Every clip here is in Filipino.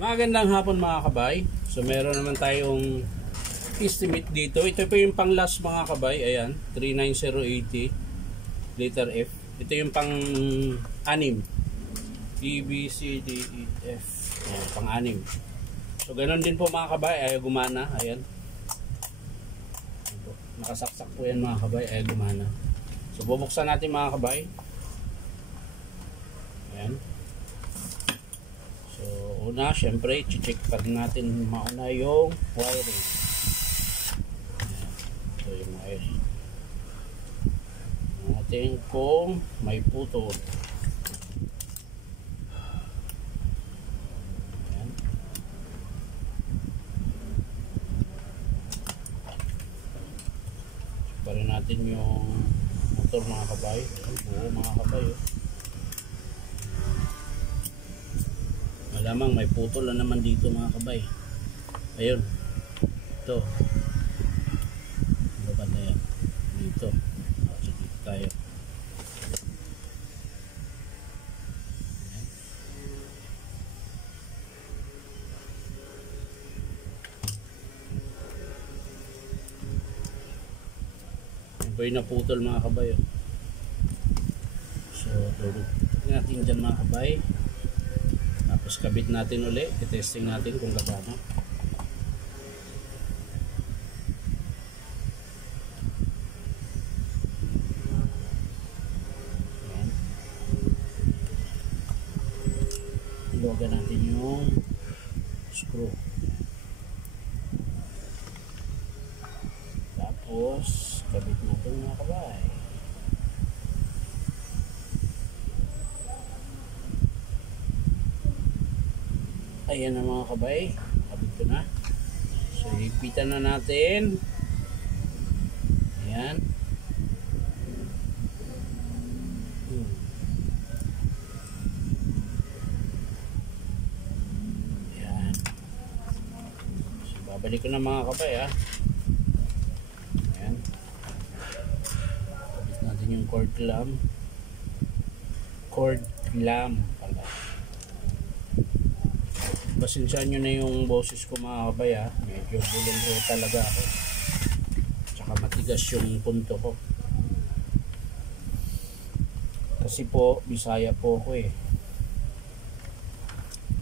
Magandang hapon mga kabay. So meron naman tayong estimate dito. Ito po yung pang last mga kabay. Ayan, 39080 letter F. Ito yung pang anim. E, B, C, D, E, F. Ayan, pang anim. So ganoon din po mga kabay. Ay gumana. Ayan. Nakasaksak po yan mga kabay. Ay gumana. So bubuksan natin mga kabay. Ayan. So, una, syempre, check pa rin natin mauna yung wiring. Ayan. So, yung wiring. Natin kung may putol. Ayan. Check pa rin natin yung motor mga kabay. Ayan, buo mga kabay. Malamang may putol na naman dito mga kabay. Ayun. Ito. Ano ba na yan? Dito. Dito tayo. Ayan. Yan po yung naputol mga kabay. So, tulog natin dyan mga kabay. Tapos kabit natin uli, i-testing natin kung gagana. Ayan. Ilogan natin yung screw. Tapos kabit natin mga kabay. Ayan na mga kabay, kabit ko na. So ipitan na natin. Ayan. Ayan. So babalik ko na mga kabay ha. Ayan. Kabit natin yung cord clamp. Cord clamp pala. Pasensyahan nyo na yung boses ko mga kabay ha. Medyo bulong ko talaga ako. Tsaka matigas yung punto ko. Kasi po, Bisaya po ako eh.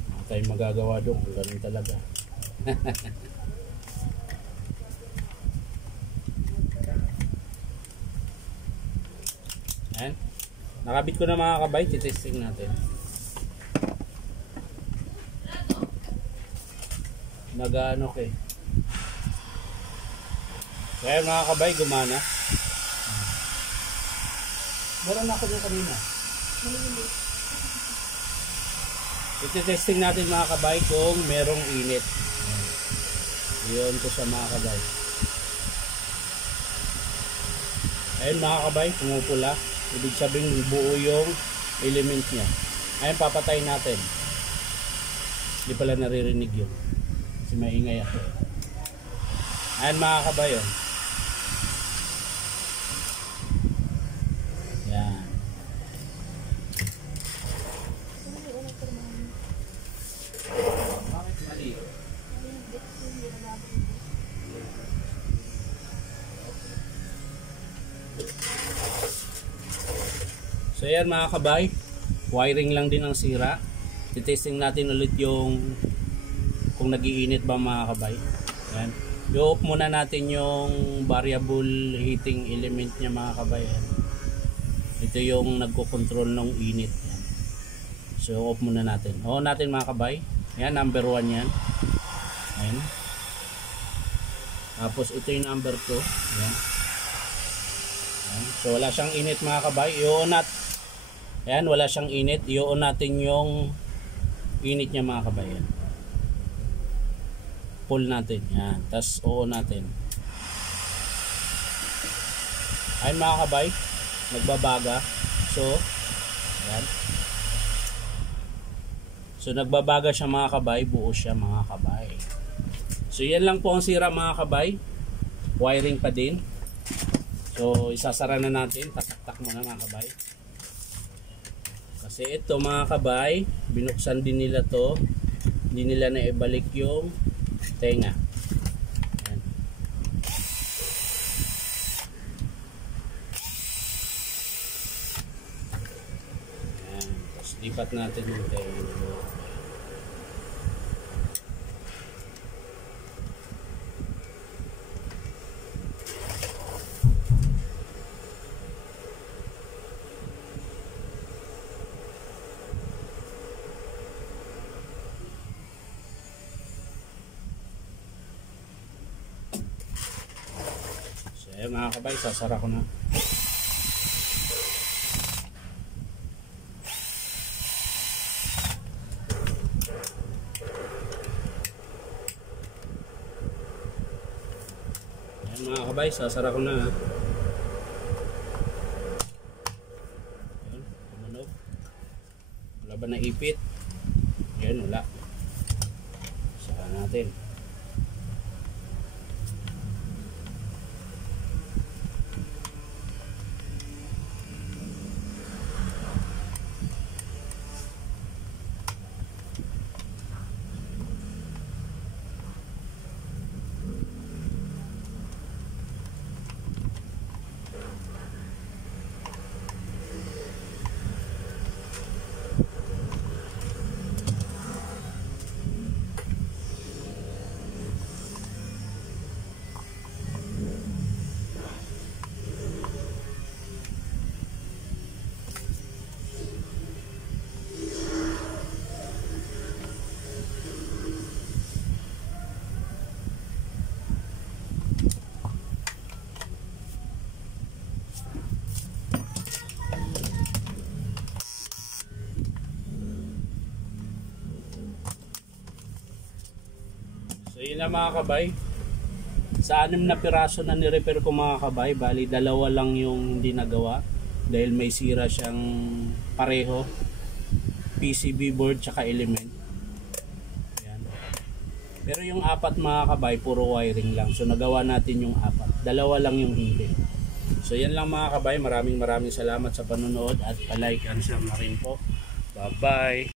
Hindi tayo magagawa doon. Ganun talaga. Ayan. Nakabit ko na mga kabay. Titesting natin. Nag-ano ko eh. Kaya mga kabay, gumana. Meron na ako dyan kanina. Iti-testing natin mga kabay kung merong init. Yun to sa mga kabay. Ayun mga kabay, pumupula. Ibig sabihin buo yung element niya. Ayun, papatay natin. Hindi pala naririnig yun. Kasi maingay ako. Ayan mga kabayo. Yan. Bakit mali? So yan mga kabay. Wiring lang din ang sira. Titesting natin ulit yung kung nagiinit ba mga kabay. Yan. I-off muna natin yung variable heating element niya mga kabay. Yan. Ito yung nagko-control ng init. Yan. So off muna natin. On natin mga kabay. Yan, number 1 yan. Yan. Tapos ito yung number 2. Yan. Yan. So wala siyang init mga kabay. I-on natin. Yan, wala siyang init. I-on natin yung init niya mga kabay. Yan. Pull natin. Yan. Tapos on natin. Ayun mga kabay. Nagbabaga. So, yan. So, nagbabaga siya mga kabay. Buo siya mga kabay. So, yan lang po ang sira mga kabay. Wiring pa din. So, isasara na natin. Tak-tak muna mga kabay. Kasi ito mga kabay, binuksan din nila to hindi nila na ibalik yung tenga. Yan. Yan. Tapos lipat natin yung tenga. Ayan mga kabay, sasara ko na. Ayan mga kabay, sasara ko na. Ayan, tumunog. Wala ba naipit? Ayan, wala. Saka natin. So yun na mga kabay, sa 6 na piraso na ni-repair ko mga kabay, bali 2 lang yung hindi nagawa dahil may sira siyang pareho, PCB board tsaka element. Ayan. Pero yung 4 mga kabay puro wiring lang, so nagawa natin yung 4, 2 lang yung hindi. So yan lang mga kabay, maraming salamat sa panonood at pa-like and share na rin po. Bye bye.